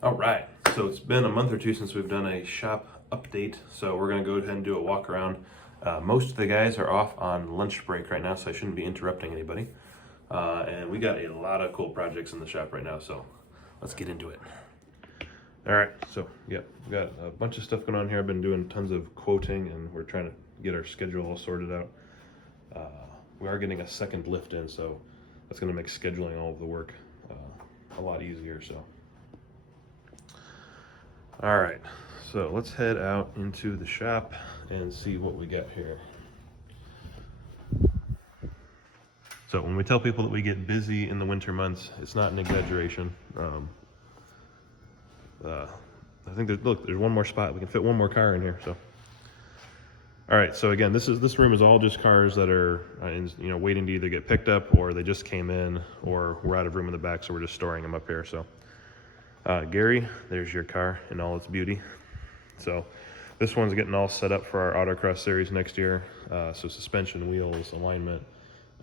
All right, so it's been a month or two since we've done a shop update, so we're gonna go ahead and do a walk around. Most of the guys are off on lunch break right now, so I shouldn't be interrupting anybody. And we got a lot of cool projects in the shop right now, so let's get into it. All right, so yeah, we got a bunch of stuff going on here. I've been doing tons of quoting, and we're trying to get our schedule all sorted out. We are getting a second lift in, so that's gonna make scheduling all of the work a lot easier. So. All right, so let's head out into the shop and see what we got here. So when we tell people that we get busy in the winter months, it's not an exaggeration. I think there's one more spot. We can fit one more car in here. So, all right. So again, this room is all just cars that are waiting to either get picked up, or they just came in, or we're out of room in the back, so we're just storing them up here. So. Gary, there's your car in all its beauty. So this one's getting all set up for our autocross series next year. So suspension, wheels, alignment,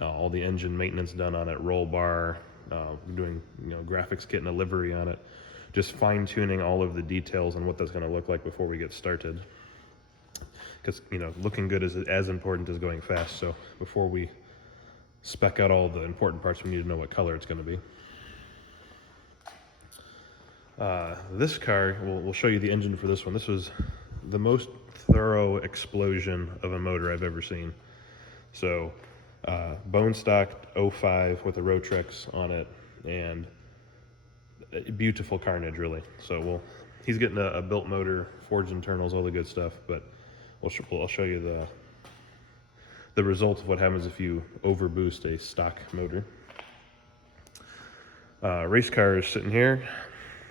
all the engine maintenance done on it, roll bar, doing graphics kit and a livery on it, just fine tuning all of the details on what that's going to look like before we get started. Because looking good is as important as going fast. So before we spec out all the important parts, we need to know what color it's going to be. This car, we'll show you the engine for this one. This was the most thorough explosion of a motor I've ever seen. So, bone stock 05 with a Rotrex on it, and beautiful carnage, really. So he's getting a built motor, forged internals, all the good stuff, but I'll show you the result of what happens if you overboost a stock motor. Race car is sitting here.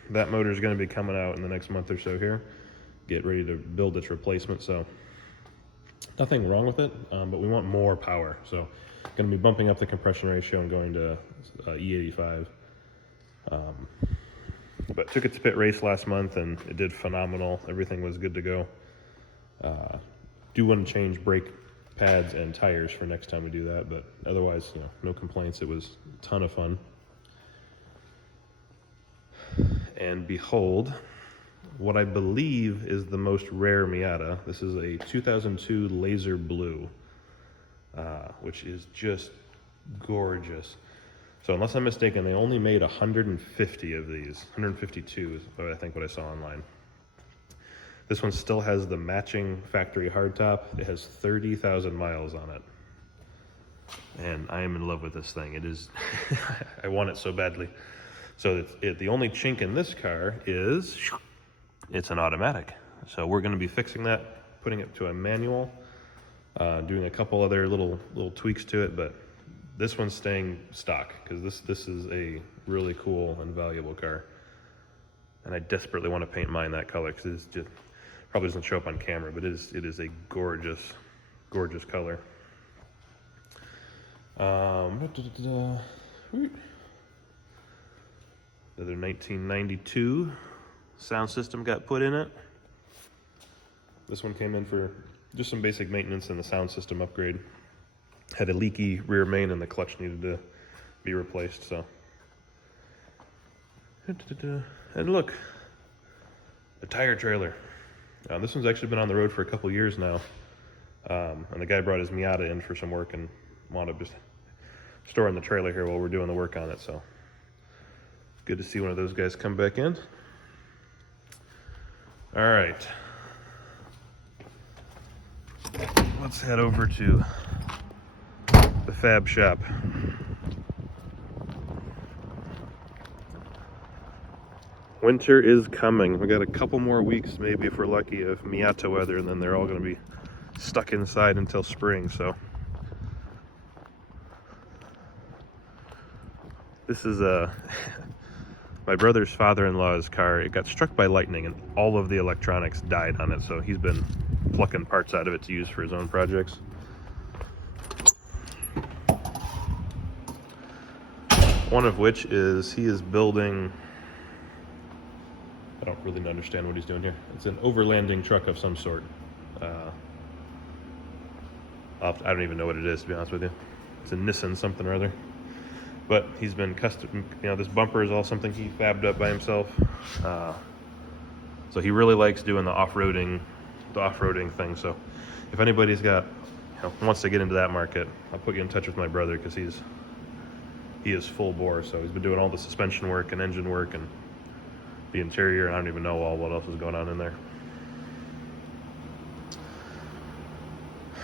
That motor is going to be coming out in the next month or so here. Get ready to build its replacement. So nothing wrong with it, but we want more power. So going to be bumping up the compression ratio and going to E85. But took it to pit race last month and it did phenomenal. Everything was good to go. Do want to change brake pads and tires for next time we do that, but otherwise, no complaints. It was a ton of fun. And behold, what I believe is the most rare Miata. This is a 2002 Laser Blue, which is just gorgeous. So unless I'm mistaken, they only made 150 of these. 152 is I think what I saw online. This one still has the matching factory hardtop. It has 30,000 miles on it. And I am in love with this thing. It is, I want it so badly. So the only chink in this car is it's an automatic. So we're going to be fixing that, putting it to a manual, doing a couple other little tweaks to it, but this one's staying stock because this is a really cool and valuable car. And I desperately want to paint mine that color because it's just probably doesn't show up on camera, but it is a gorgeous, gorgeous color. Another 1992 sound system got put in it. This one came in for just some basic maintenance and the sound system upgrade. Had a leaky rear main and the clutch needed to be replaced. So, and look, a tire trailer. This one's actually been on the road for a couple years now. And the guy brought his Miata in for some work and wound up just storing the trailer here while we're doing the work on it. So. Good to see one of those guys come back in. All right. Let's head over to the fab shop. Winter is coming. We got a couple more weeks, maybe if we're lucky, of Miata weather, and then they're all going to be stuck inside until spring. So this is my brother's father-in-law's car. It got struck by lightning and all of the electronics died on it, so he's been plucking parts out of it to use for his own projects. One of which is he is building, I don't really understand what he's doing here. It's an overlanding truck of some sort. I don't even know what it is, to be honest with you. It's a Nissan something or other. But he's been custom, this bumper is all something he fabbed up by himself. So he really likes doing the off-roading thing. So if anybody's got, wants to get into that market, I'll put you in touch with my brother, because he is full bore. So he's been doing all the suspension work and engine work and the interior, and I don't even know what else is going on in there.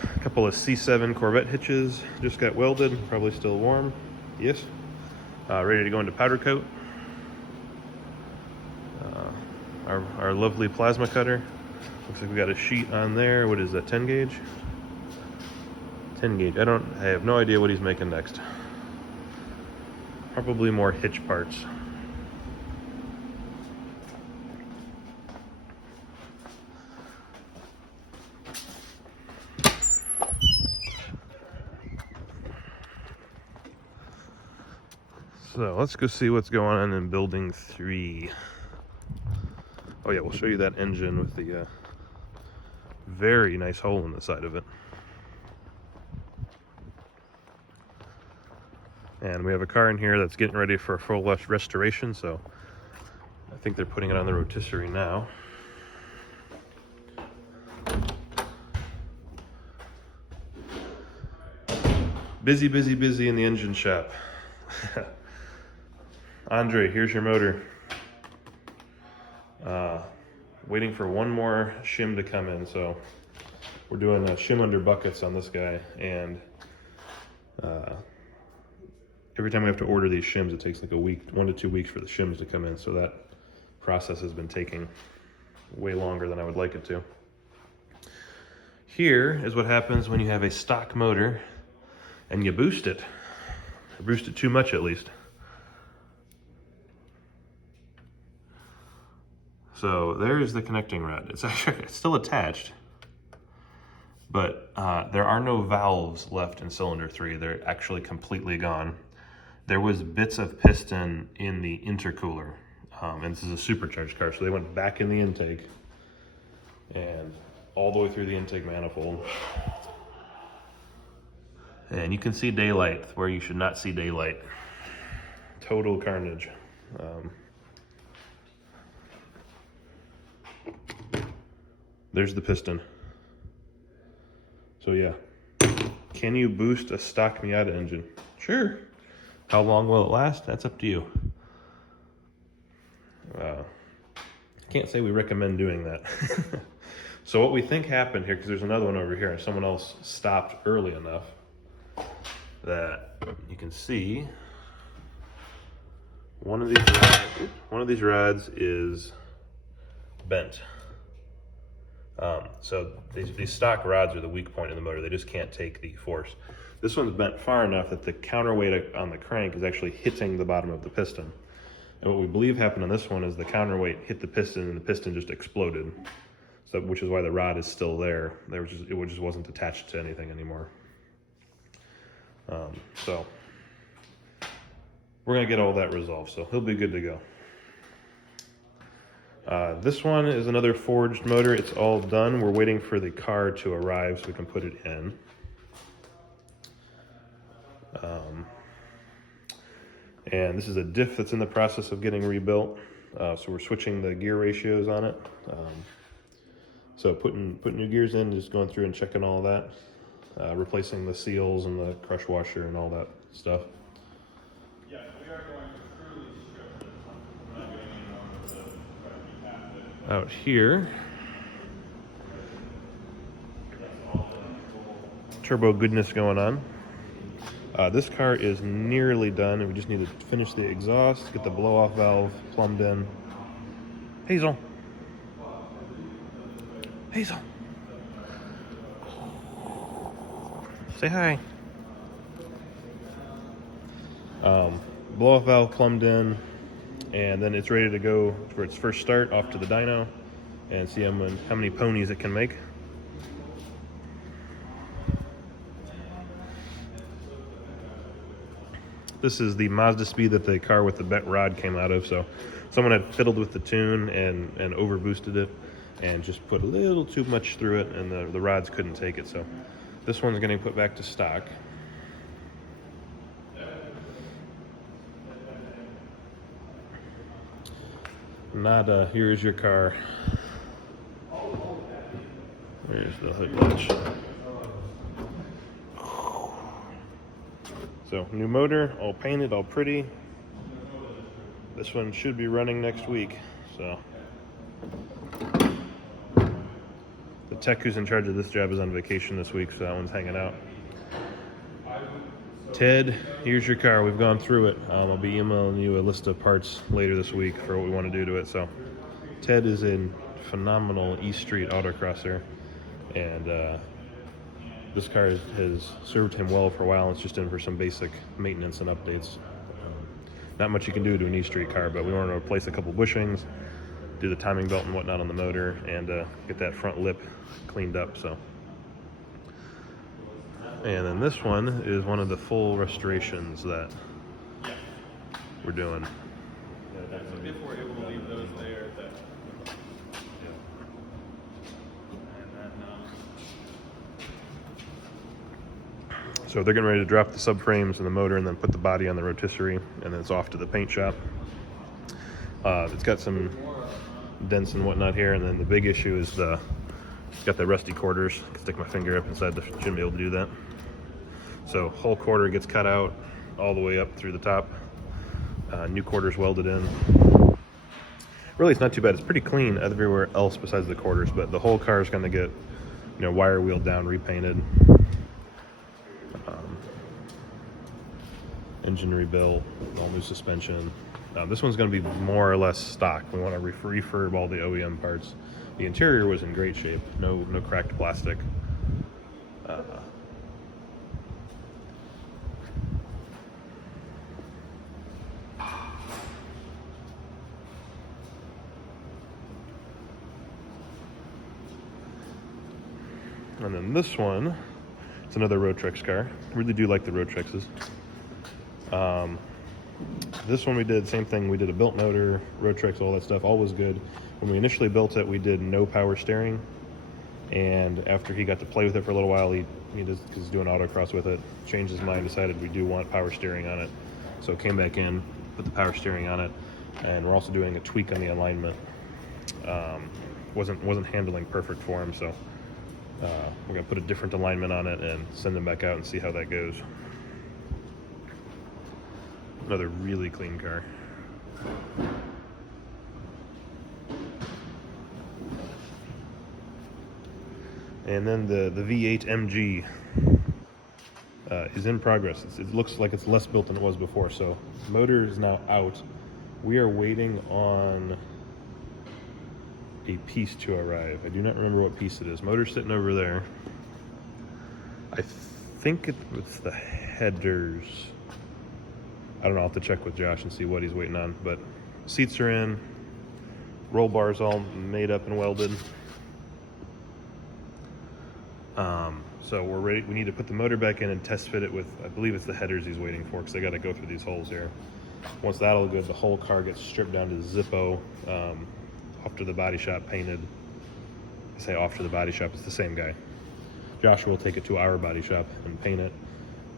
A couple of C7 Corvette hitches just got welded, probably still warm. Yes. Ready to go into powder coat. Our lovely plasma cutter. Looks like we got a sheet on there. What is that, 10 gauge? 10 gauge. I have no idea what he's making next. Probably more hitch parts. So let's go see what's going on in building 3. Oh yeah, we'll show you that engine with the very nice hole in the side of it. And we have a car in here that's getting ready for a full restoration, so I think they're putting it on the rotisserie now. Busy, busy, busy in the engine shop. Andre, here's your motor. Waiting for one more shim to come in, so we're doing shim under buckets on this guy, and every time we have to order these shims, it takes like a week, 1 to 2 weeks for the shims to come in, so that process has been taking way longer than I would like it to. Here is what happens when you have a stock motor and you boost it. Or boost it too much, at least. So there's the connecting rod. It's still attached, but there are no valves left in cylinder 3. They're actually completely gone. There was bits of piston in the intercooler, and this is a supercharged car, so they went back in the intake and all the way through the intake manifold. And you can see daylight where you should not see daylight. Total carnage. There's the piston. So yeah, can you boost a stock Miata engine? Sure. How long will it last? That's up to you. Can't say we recommend doing that. So what we think happened here, because there's another one over here, and someone else stopped early enough that you can see one of these rods is bent. So these stock rods are the weak point in the motor. They just can't take the force. This one's bent far enough that the counterweight on the crank is actually hitting the bottom of the piston. And what we believe happened on this one is the counterweight hit the piston and the piston just exploded. So, which is why the rod is still there. It just wasn't attached to anything anymore. So we're gonna get all that resolved, so he'll be good to go. This one is another forged motor. It's all done. We're waiting for the car to arrive so we can put it in. And this is a diff that's in the process of getting rebuilt. So we're switching the gear ratios on it. So putting new gears in, just going through and checking all that. Replacing the seals and the crush washer and all that stuff. Yeah, we are going to truly strip this one. We're not getting any more of the Out here, turbo goodness going on. This car is nearly done, and we just need to finish the exhaust, get the blow-off valve plumbed in. Hazel. Hazel. Say hi. Blow-off valve plumbed in, and then it's ready to go for its first start off to the dyno and see how many ponies it can make. This is the Mazda speed that the car with the bent rod came out of, so someone had fiddled with the tune and over boosted it and just put a little too much through it, and the rods couldn't take it. So this one's getting put back to stock. Nada, here's your car. There's the hood latch. So, new motor, all painted, all pretty. This one should be running next week, so. The tech who's in charge of this job is on vacation this week, so that one's hanging out. Ted, here's your car. We've gone through it. I'll be emailing you a list of parts later this week for what we want to do to it. So, Ted is a phenomenal East Street autocrosser, and this car has served him well for a while. It's just in for some basic maintenance and updates. Not much you can do to an East Street car, but we want to replace a couple bushings, do the timing belt and whatnot on the motor, and get that front lip cleaned up. So. And then this one is one of the full restorations that we're doing. So if we're able to leave those there, that. And then, So they're getting ready to drop the subframes and the motor and then put the body on the rotisserie, and then it's off to the paint shop. It's got some dents and whatnot here, and then the big issue is it's got the rusty quarters. I can stick my finger up inside shouldn't be able to do that. So whole quarter gets cut out all the way up through the top. New quarters welded in. Really, it's not too bad. It's pretty clean everywhere else besides the quarters, but the whole car is going to get, wire wheeled down, repainted. Engine rebuilt, all new suspension. This one's going to be more or less stock. We want to refurb all the OEM parts. The interior was in great shape. No cracked plastic. And then this one, it's another Rotrex car. Really do like the Rotrexes. This one we did the same thing. We did a built motor, Rotrex, all that stuff. All was good. When we initially built it, we did no power steering. And after he got to play with it for a little while, he just, because he's doing autocross with it, changed his mind, decided we do want power steering on it. So came back in, put the power steering on it, and we're also doing a tweak on the alignment. Wasn't handling perfect for him, so we're gonna put a different alignment on it and send him back out and see how that goes. Another really clean car. And then the V8 MG is in progress. It looks like it's less built than it was before. So motor is now out. We are waiting on a piece to arrive. I do not remember what piece it is. Motor's sitting over there. I think it's the headers. I don't know, I'll have to check with Josh and see what he's waiting on, but seats are in, roll bars all made up and welded. So we're ready. We need to put the motor back in and test fit it with, I believe it's the headers he's waiting for, because they got to go through these holes here. Once that's all good, the whole car gets stripped down to Zippo, off to the body shop, painted. I say off to the body shop, it's the same guy. Joshua will take it to our body shop and paint it,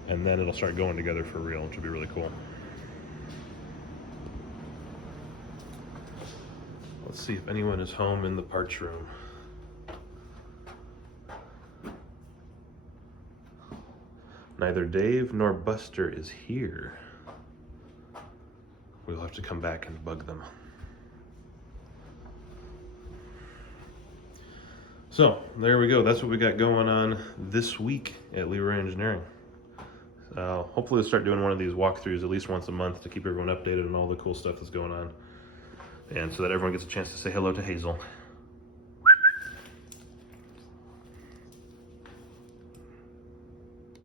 and then it'll start going together for real, which will be really cool. Let's see if anyone is home in the parts room. Neither Dave nor Buster is here. We'll have to come back and bug them. So, there we go. That's what we got going on this week at Leroy Engineering. Hopefully we'll start doing one of these walkthroughs at least once a month to keep everyone updated on all the cool stuff that's going on. And so that everyone gets a chance to say hello to Hazel.